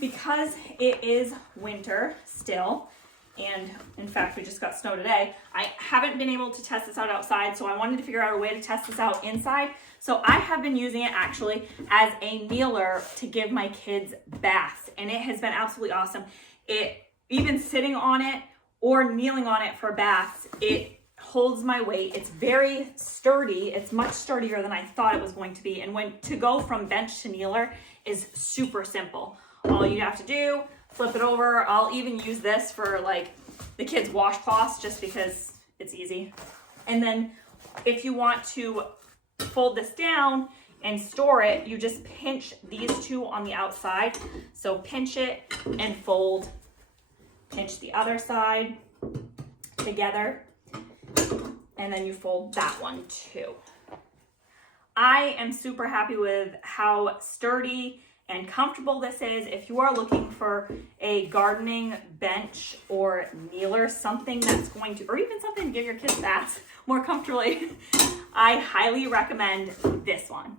because it is winter still, and in fact, we just got snow today, I haven't been able to test this out outside, so I wanted to figure out a way to test this out inside. So I have been using it actually as a kneeler to give my kids baths, and it has been absolutely awesome. Even sitting on it or kneeling on it for baths, it holds my weight. It's very sturdy. It's much sturdier than I thought it was going to be. And to go from bench to kneeler is super simple. All you have to do, flip it over. I'll even use this for like the kids' washcloths just because it's easy. And then if you want to fold this down and store it, you just pinch these two on the outside. So pinch it and fold. Pinch the other side together. And then you fold that one too. I am super happy with how sturdy and comfortable this is. If you are looking for a gardening bench or kneeler, something that's going to, or even something to give your kids baths more comfortably, I highly recommend this one.